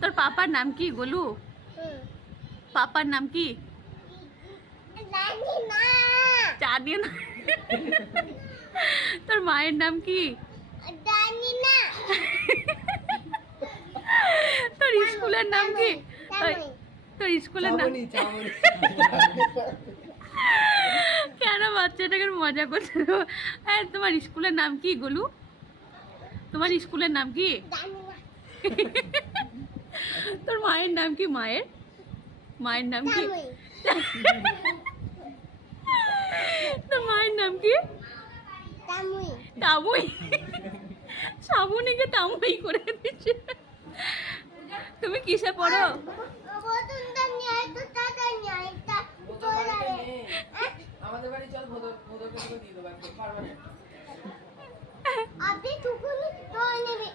তোর পাপার নাম কি গোলু? পাপার নাম কি? জানি না। তোর মায়ের নাম কি? তোর স্কুলের নাম কি? তোর স্কুলের নাম কেন বাচ্চাটাকে মজা করছে? তোমার স্কুলের নাম কি গোলু? তোমার স্কুলের নাম কি? তোর মায়ের নাম কি? মায়ের নাম কি? তোর মায়ের নাম কি? তামুই। সাবুনিকে তামুই করে দিচ্ছে। তুমি কিসে পড়ো? আমাদের বাড়ি চল ভোদরকে দিয়ে দেবো একদম পারমানেন্ট। আপনি টুকুনি তো নেবে